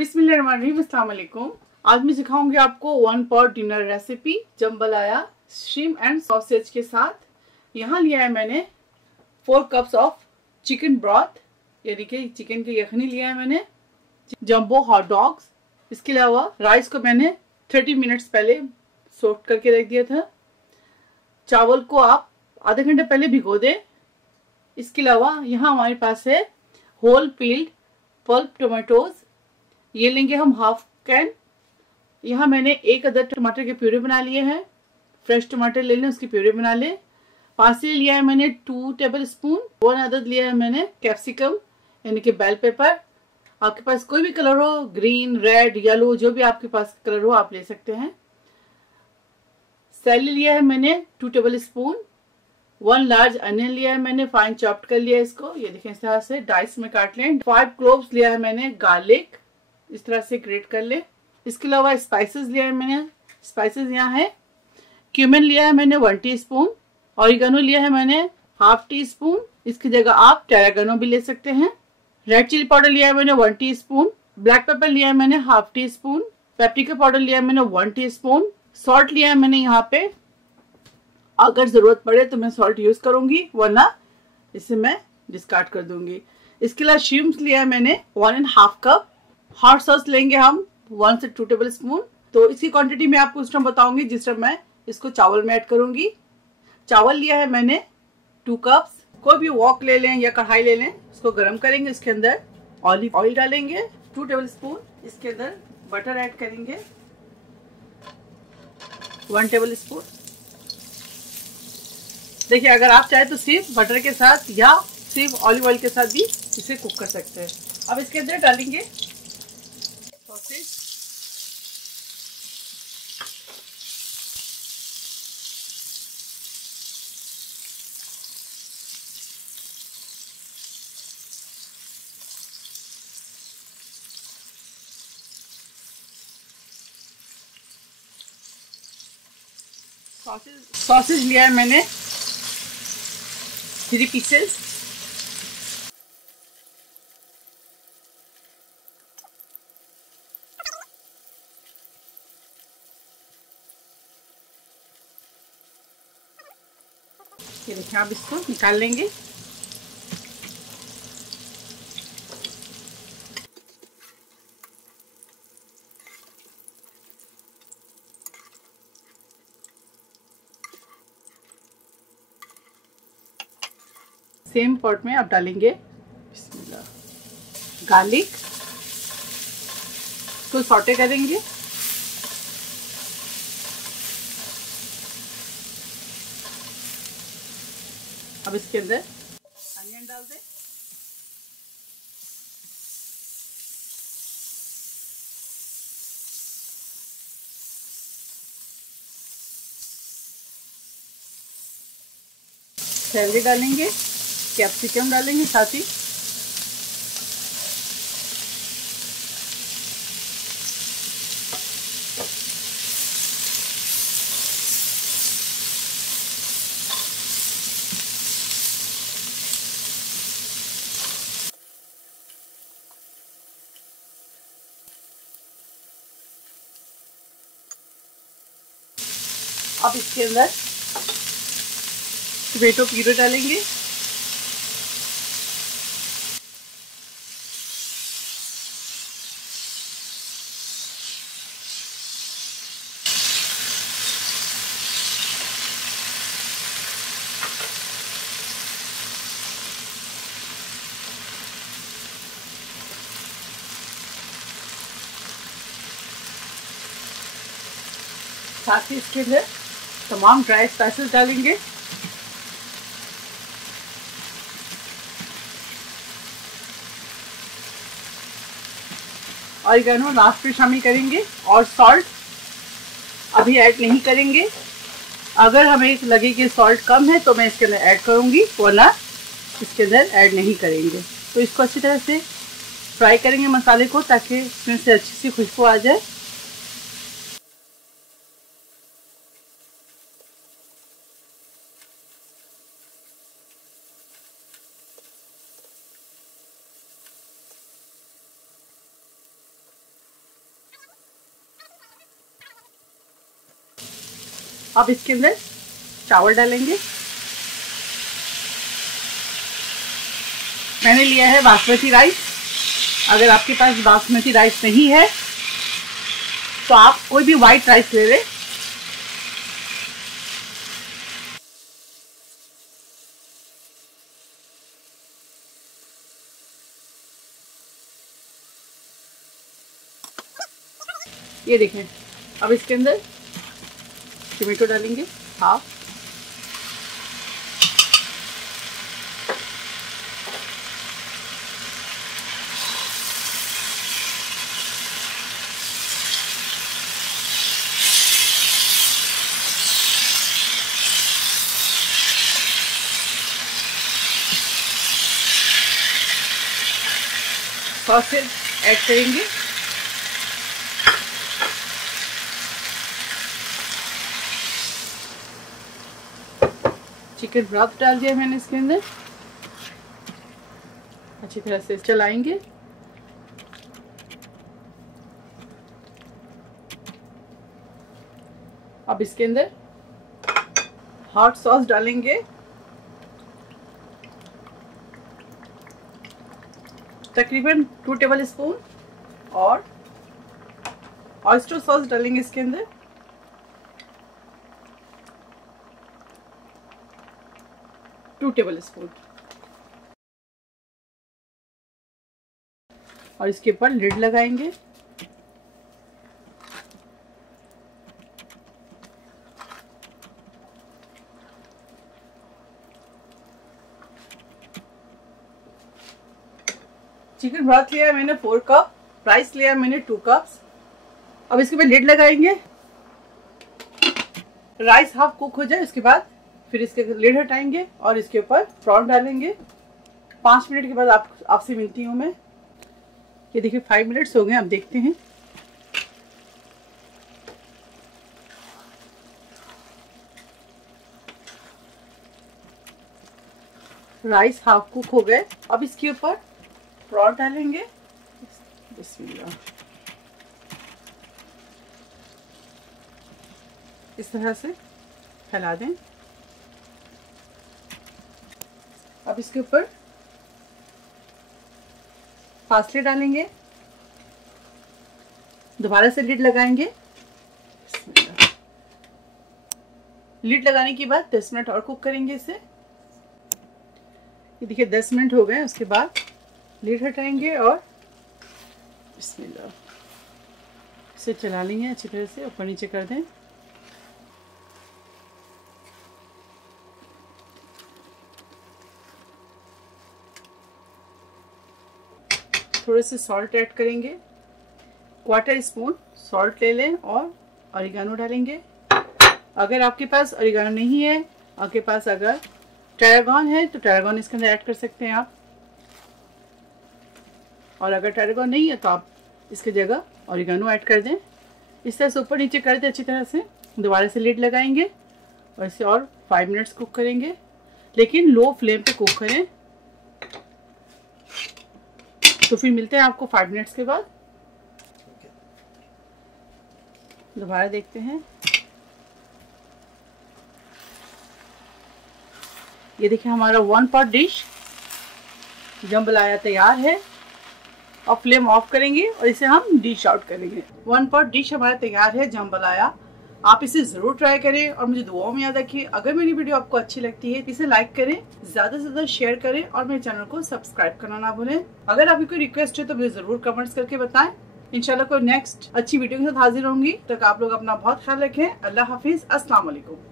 बिस्मिल्लाहिर्रहमानिर्रहीम, अस्सलाम वालेकुम। आज मैं सिखाऊंगी आपको 1 pot dinner recipe jambalaya shrimp and sausage के साथ। यहाँ लिया है मैंने 4 कप्स ऑफ चिकन ब्रॉथ, यानी कि चिकन की यखनी लिया है मैंने, जंबो हॉट डॉग्स। इसके अलावा राइस को मैंने 30 मिनट्स पहले सोक करके रख दिया था। चावल को आप आधे घंटे पहले भिगो दें। इसके अलावा यहाँ हमारे पास है होल पील्ड पल्प टोमेटोज, ये लेंगे हम हाफ कैन। यहाँ मैंने 1 अदद टमाटर के प्यूरे बना लिए हैं। फ्रेश टमाटर ले लें, उसकी प्यूरे बना लें। पार्सले लिया है मैंने 2 टेबल स्पून। 1 अदद लिया है मैंने कैप्सिकम यानी कि बेल पेपर। आपके पास कोई भी कलर हो, ग्रीन, रेड, येलो, जो भी आपके पास कलर हो आप ले सकते हैं। सैलरी लिया है मैंने 2 टेबल स्पून। 1 लार्ज अनियन लिया है मैंने, फाइन चॉप्ड कर लिया है इसको, ये देखें इस तरह से डाइस में काट लें। 5 क्लोव्स लिया है मैंने गार्लिक, इस तरह से ग्रेट कर ले। इसके अलावा स्पाइसेस लिया है मैंने। स्पाइसेस यहाँ है, क्यूमिन लिया है मैंने 1 टीस्पून। ऑरिगेनो लिया है मैंने ½ टीस्पून, इसकी जगह आप टेरागनो भी ले सकते हैं। रेड चिली पाउडर लिया है मैंने 1 टीस्पून। ब्लैक पेपर लिया है मैंने ½ टीस्पून। पेपरिका पाउडर लिया है मैंने 1 टीस्पून। सॉल्ट लिया है मैंने यहाँ पे, अगर जरूरत पड़े तो मैं सॉल्ट यूज करूंगी, वरना इसे मैं डिस्कार्ड कर दूंगी। इसके अलावा श्रिम्प्स लिया है मैंने 1½ कप। हॉट सॉस लेंगे हम 1 से 2 टेबल स्पून। तो इसकी क्वांटिटी मैं आपको उस टाइम बताऊंगी जिस टाइम मैं इसको चावल में ऐड करूंगी। चावल लिया है मैंने 2 कप्स। कोई भी वॉक ले लें या कढ़ाई ले लें, इसको गर्म करेंगे। इसके अंदर ऑलिव ऑयल डालेंगे 2 टेबल स्पून। इसके अंदर बटर ऐड करेंगे 1 टेबल स्पून। देखिए, अगर आप चाहे तो सिर्फ बटर के साथ या सिर्फ ऑलिव ऑयल के साथ भी इसे कुक कर सकते हैं। अब इसके अंदर डालेंगे सॉसेज। सॉसेज लिया है मैंने 3 पीसेस। ये देखिए, आप इसको निकाल लेंगे। सेम पॉट में आप डालेंगे गार्लिक, तो सॉटे करेंगे। अब इसके अंदर अनियन डाल दें। सैलरी डालेंगे, कैप्सिकम डालेंगे साथ ही। अब इसके अंदर टोमेटो प्यूरी डालेंगे। साथ ही इसके अंदर तमाम ड्राई स्पाइसेस डालेंगे। ऑरिगेनो लास्ट में शामिल करेंगे और सॉल्ट अभी ऐड नहीं करेंगे। अगर हमें लगे कि सॉल्ट कम है तो मैं इसके अंदर ऐड करूंगी, वरना इसके अंदर ऐड नहीं करेंगे। तो इसको अच्छी तरह से फ्राई करेंगे मसाले को, ताकि इसमें से अच्छी सी खुशबू आ जाए। अब इसके अंदर चावल डालेंगे। मैंने लिया है बासमती राइस। अगर आपके पास बासमती राइस नहीं है तो आप कोई भी व्हाइट राइस ले लें। ये देखें, अब इसके अंदर टमाटो डालेंगे हाफ, सॉस ऐड करेंगे। चिकन ब्रॉथ डाल दिया मैंने इसके अंदर, अच्छी तरह से चलाएंगे। अब इसके अंदर हॉट सॉस डालेंगे, तकरीबन 2 टेबल स्पून, और ऑयस्टर सॉस डालेंगे इसके अंदर, टू टेबल स्पून, और इसके ऊपर लिड लगाएंगे। चिकन ब्रॉथ लिया मैंने 4 कप, राइस लिया मैंने 2 कप्स। अब इसके ऊपर लिड लगाएंगे, राइस हाफ कुक हो जाए उसके बाद फिर इसके लिड हटाएंगे और इसके ऊपर प्रॉन डालेंगे। 5 मिनट के बाद आपसे मिलती हूँ मैं। ये देखिए 5 मिनट्स हो गए, अब देखते हैं। राइस हाफ कुक हो गए। अब इसके ऊपर प्रॉन डालेंगे। बिस्मिल्लाह, इस तरह से फैला दें। अब इसके ऊपर फासले डालेंगे, दोबारा से लिड लगाएंगे। लिड लगाने के बाद 10 मिनट और कुक करेंगे इसे। ये देखिए 10 मिनट हो गए, उसके बाद लिड हटाएंगे और बिस्मिल्लाह इसे चला लेंगे अच्छी तरह से, ऊपर नीचे कर दें। थोड़े से सॉल्ट ऐड करेंगे, 1/4 स्पून सॉल्ट ले लें, और ऑरिगानो डालेंगे। अगर आपके पास ऑरिगानो नहीं है, आपके पास अगर टैरागॉन है तो टैरागॉन इसके अंदर ऐड कर सकते हैं आप, और अगर टैरागॉन नहीं है तो आप इसकी जगह ऑरिगानो ऐड कर दें। इस तरह से ऊपर नीचे कर दें अच्छी तरह से। दोबारा से लिड लगाएंगे और इसे और 5 मिनट्स कुक करेंगे, लेकिन लो फ्लेम पे कुक करें। तो फिर मिलते हैं आपको 5 मिनट्स के बाद। दोबारा देखते हैं। ये देखिए हमारा 1 पॉट डिश जम्बलाया तैयार है। और फ्लेम ऑफ करेंगे और इसे हम डिश आउट करेंगे। 1 पॉट डिश हमारा तैयार है जम्बलाया। आप इसे जरूर ट्राई करें और मुझे दुआओं में याद रखिए। अगर मेरी वीडियो आपको अच्छी लगती है इसे लाइक करें, ज्यादा से ज्यादा शेयर करें और मेरे चैनल को सब्सक्राइब करना ना भूलें। अगर आपकी कोई रिक्वेस्ट है तो मुझे जरूर कमेंट्स करके बताएं। इंशाल्लाह कोई नेक्स्ट अच्छी वीडियो के साथ हाजिर होंगी। तक आप लोग अपना बहुत ख्याल रखें। अल्लाह हाफिज, अस्सलाम वालेकुम।